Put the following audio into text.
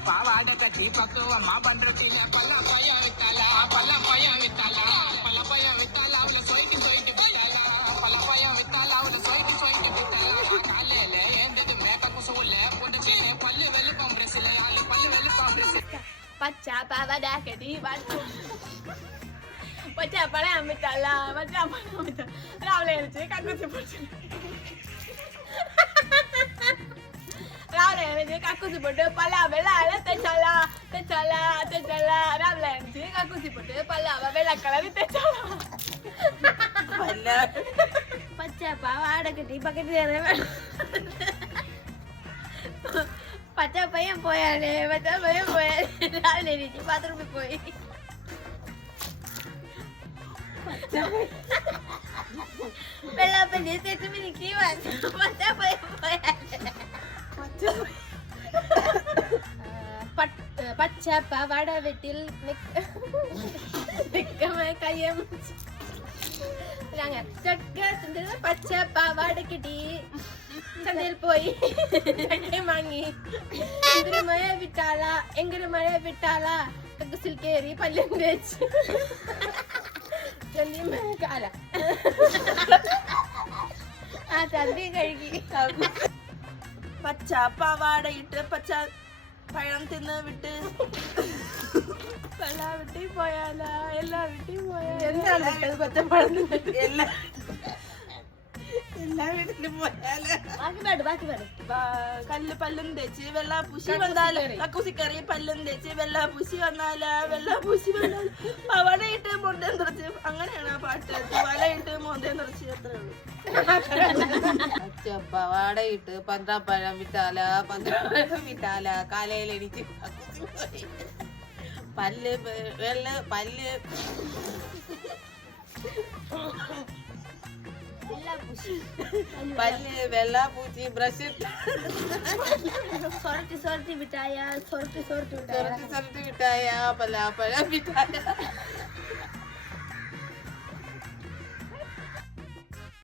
പാവാട കട്ടി പത്തു അമ്മ പന്ത്രട്ടില്ല പല്ലപ്പയം വിത്താല പല്ലപ്പയം വിത്താല പല്ലപ്പയം വിത്താല അവളെ സൊയ്ക്ക് സൊയ്ക്ക് വിത്താല പല്ലപ്പയം വിത്താല അവളെ സൊയ്ക്ക് സൊയ്ക്ക് വിത്താല കാലേലെ എന്റത് മേക്ക കുസുല്ല പൊടിച്ചിനെ പല്ല് വെളുപ്പം ബ്രസിൽ ആള് പല്ല് വെളുപ്പം ബ്രസിൽ പച്ച പാവാട കട്ടി പത്തു പച്ച പഴം വിത്താല പച്ച പഴം വിത്താല രാവിലെ എഴുതി കക്കുത്തി പൊടിച്ചു രാവിലെ എഴുതി കക്കുത്തി പൊട്ട് പല്ലാവ വെള്ളാല തെച്ചാല തെച്ചാല തെച്ചാല രാവിലെ എഴുതി കക്കുത്തി പൊട്ട് പല്ലാവ വെള്ള കളറി തെച്ചാല പച്ച പാവാട കെട്ടി പക്കറ്റ് പച്ച പയ്യൻ പോയാലേ പച്ച പയ്യൻ പോയാലേ രാവിലെ എഴുതി ബാത്റൂമിൽ പോയി വെള്ളപ്പൻ ചേച്ചി മിനിക്ക് പച്ച പയ്യൻ പോയാലേ പച്ച പാവാട വീട്ടിൽ കയ്യം പച്ച പാവാട കിട്ടി ചന്തയിൽ പോയി വാങ്ങി എങ്ങനെ മഴ വിട്ടാല എങ്ങനെ മഴ വിട്ടാല കക്കുസിൽ കയറി പല്ലും തേച്ച് കാല ആ ചന്തി കഴുകി പച്ച പാവാട ഇട്ട് പച്ച പഴം തിന്ന് വിട്ട് എല്ലാ വീട്ടിൽ പോയാല എല്ലാ വീട്ടിൽ പോയാല എന്താണ് വിട്ടത് പച്ച പഴം തിന്നിട്ട് എല്ലാ വീട്ടിലും പോയാല് ബാക്കി പാട് കല്ല് പല്ലും തേച്ച് വെള്ള പൂശി വന്നാല് കക്കൂസിക്കറി പല്ലും തേച്ച് വെള്ള പൂശി വന്നാല വെള്ള പൂശി വന്നാല് പവടയിട്ട് മൊന്തേം നിറച്ച് അങ്ങനെയാണ് ആ പാട്ട് വലയിട്ട് മൊന്തേം നിറച്ച് അത്രേ ഉള്ളൂ പവാടയിട്ട് പന്ത്രപ്പഴം വിട്ടാല പന്ത്രപ്പഴം വിട്ടാല കാലയിലെടിച്ച് പല്ല് വെള്ള പല്ല് പല്ല് വെള്ള പൂച്ചി ബ്രഷ് സൊരട്ടി സൊരട്ടി വിട്ടായ സൊരട്ടി സൊരട്ടി വിട്ടായ വിട്ടായ പല്ലാപ്പഴം വിട്ടായ